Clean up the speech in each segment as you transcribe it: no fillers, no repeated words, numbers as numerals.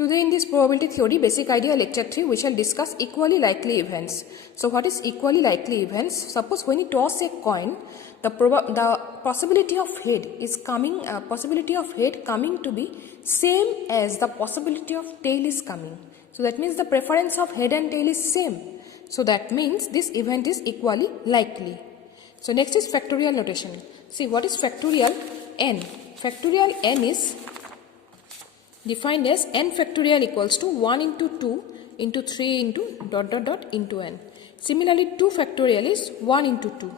Today in this probability theory basic idea lecture 3 we shall discuss equally likely events. So what is equally likely events? Suppose when you toss a coin, the possibility of head coming to be same as the possibility of tail is coming. So that means the preference of head and tail is same. So that means this event is equally likely. So next is factorial notation. See what is factorial n? Factorial n is defined as n factorial equals to 1 into 2 into 3 into ... into n. Similarly 2 factorial is 1 into 2.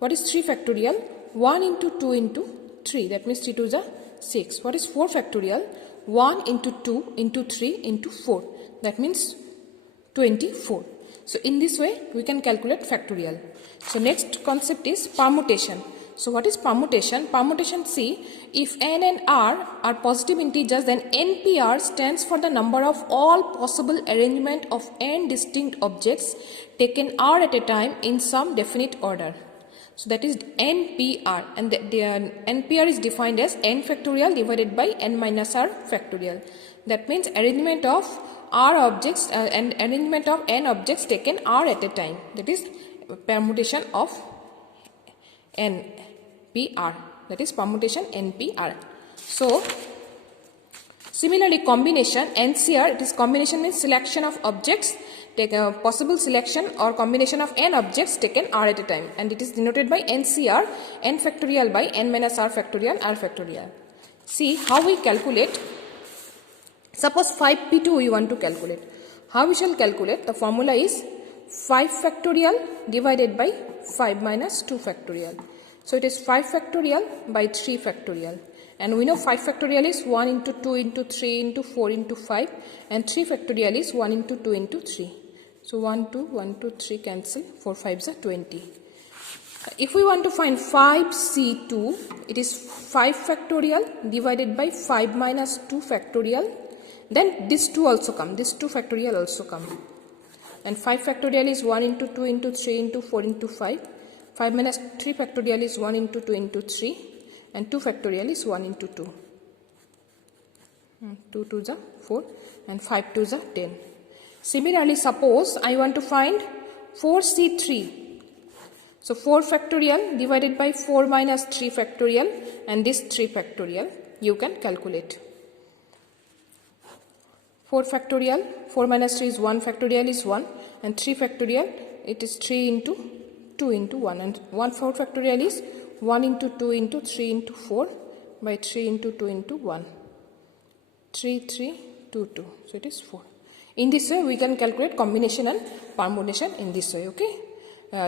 What is 3 factorial? 1 into 2 into 3, that means 3 to the 6. What is 4 factorial? 1 into 2 into 3 into 4, that means 24. So in this way we can calculate factorial. So next concept is permutation. So what is permutation? Permutation, see, if n and r are positive integers, then NPR stands for the number of all possible arrangement of n distinct objects taken r at a time in some definite order. So that is NPR, and the NPR is defined as n factorial divided by n minus r factorial. That means arrangement of r objects and arrangement of n objects taken r at a time. That is permutation of NPR. That is permutation NPR. So similarly combination NCR, it is combination means selection of objects, take a possible selection or combination of n objects taken r at a time, and it is denoted by NCR, n factorial by n minus r factorial. See how we calculate. Suppose 5p2 we want to calculate. How we shall calculate? The formula is 5 factorial divided by 5 minus 2 factorial. So it is 5 factorial by 3 factorial, and we know 5 factorial is 1 into 2 into 3 into 4 into 5, and 3 factorial is 1 into 2 into 3. So 1, 2, 3 cancel, 4 5s are 20. If we want to find 5c2, it is 5 factorial divided by 5 minus 2 factorial, then this 2 also come, this 2 factorial also come, and 5 factorial is 1 into 2 into 3 into 4 into 5. 5 minus 3 factorial is 1 into 2 into 3, and 2 factorial is 1 into 2. 2 2 is 4 and 5 2 is 10. Similarly, suppose I want to find 4c3. So 4 factorial divided by 4 minus 3 factorial, and this 3 factorial you can calculate. 4 factorial, 4 minus 3 is 1 factorial is 1, and 3 factorial it is 3 into 2 into 1, and 4 factorial is 1 into 2 into 3 into 4 by 3 into 2 into 1. 3 3 2 2. So it is 4. In this way we can calculate combination and permutation in this way. Okay.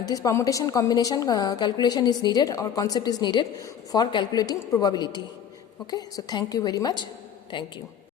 This permutation combination calculation is needed, or concept is needed for calculating probability. Okay. So thank you very much. Thank you.